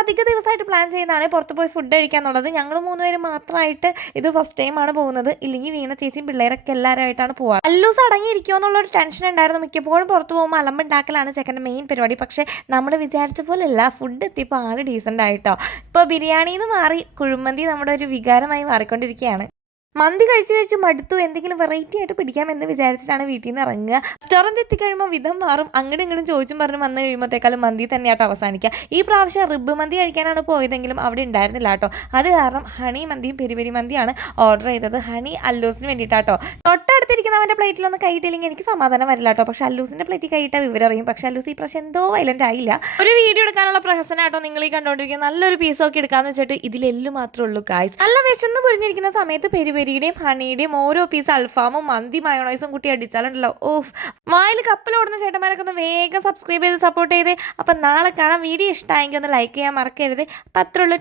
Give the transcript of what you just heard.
അധിക ദിവസമായിട്ട് പ്ലാൻ ചെയ്യുന്നതാണ് പുറത്ത് പോയി ഫുഡ് കഴിക്കുക എന്നുള്ളത്. ഞങ്ങൾ 3 പേര് മാത്രമായിട്ട് ഇത് ഫസ്റ്റ് ടൈമാണ് പോകുന്നത്. ഇല്ലെങ്കിൽ വീണ ചേച്ചിയും പിള്ളേരൊക്കെ എല്ലാവരുമായിട്ടാണ് പോവുക. അല്ലൂസ് അടങ്ങിയിരിക്കുമോ എന്നുള്ളൊരു ടെൻഷൻ ഉണ്ടായിരുന്നു. മിക്കപ്പോഴും പുറത്ത് പോകുമ്പോൾ അലമ്പുണ്ടാക്കലാണ് ചെക്കൻ്റെ മെയിൻ പരിപാടി. പക്ഷേ നമ്മൾ വിചാരിച്ച പോലെയല്ല, ഫുഡ് എത്തിയപ്പോൾ ആൾ ഡീസൻ്റ് ആയിട്ടോ. ഇപ്പോൾ ബിരിയാണിന്ന് മാറി കുഴിമന്തി നമ്മുടെ ഒരു വികാരമായി മാറിക്കൊണ്ടിരിക്കുകയാണ്. മന്തി കഴിച്ച് മടുത്തു, എന്തെങ്കിലും വെറൈറ്റി ആയിട്ട് പിടിക്കാമെന്ന് വിചാരിച്ചിട്ടാണ് വീട്ടിൽ നിന്ന് ഇറങ്ങുക. റെസ്റ്റോറൻറ്റ് എത്തിക്കഴിയുമ്പോൾ വിധം മാറും. അങ്ങോട്ടും ഇങ്ങോട്ടും ചോദിച്ചും പറഞ്ഞ് വന്ന് കഴിയുമ്പോഴത്തേക്കാളും മന്തി തന്നെയാട്ടോ അവസാനിക്കുക. ഈ പ്രാവശ്യം റിബ് മന്തി കഴിക്കാനാണ് പോയതെങ്കിലും അവിടെ ഉണ്ടായിരുന്നില്ല കേട്ടോ. അത് കാരണം ഹണി മന്തിയും പെരി പെരി മന്തിയാണ് ഓർഡർ ചെയ്തത്. ഹണി അല്ലൂസിന് വേണ്ടിയിട്ടാട്ടോ. തൊട്ടടുത്തിരിക്കുന്നവൻ്റെ പ്ലേറ്റിലൊന്നും കൈയിട്ടില്ലെങ്കിൽ എനിക്ക് സമാധാനം വരില്ല കേട്ടോ. പക്ഷേ അല്ലൂസിൻ്റെ പ്ലേറ്റിൽ കൈയിട്ട വിവരം അറിയും. പക്ഷേ അല്ലൂസ് ഈ പ്രാവശ്യം എന്തോ വയലൻ്റ് ആയില്ല. ഒരു വീഡിയോ എടുക്കാനുള്ള പ്രഹസനാട്ടോ നിങ്ങൾ ഈ കണ്ടുകൊണ്ടിരിക്കുക. നല്ലൊരു പീസൊക്കെ എടുക്കാമെന്ന് വെച്ചിട്ട് ഇതിലെല്ലാം മാത്രമേ ഉള്ളൂ ഗായ്സ്. നല്ല വിശന്ന് പൊരിഞ്ഞിരിക്കുന്ന സമയത്ത് പെരിയുടെയും ഹണിയുടെയും ഓരോ പീസ് അൽഫാമും മന്തി മയോണൈസും കൂട്ടി അടിച്ചാലുണ്ടല്ലോ, ഓഫ്. വായിൽ കപ്പലോടുന്ന ചേട്ടന്മാരൊക്കെ ഒന്ന് വേഗം സബ്സ്ക്രൈബ് ചെയ്ത് സപ്പോർട്ട് ചെയ്തേ. അപ്പം നാളെ കാണാം. വീഡിയോ ഇഷ്ടമായെങ്കിൽ ഒന്ന് ലൈക്ക് ചെയ്യാൻ മറക്കരുത്. അപ്പം അത്രയുള്ളൂ.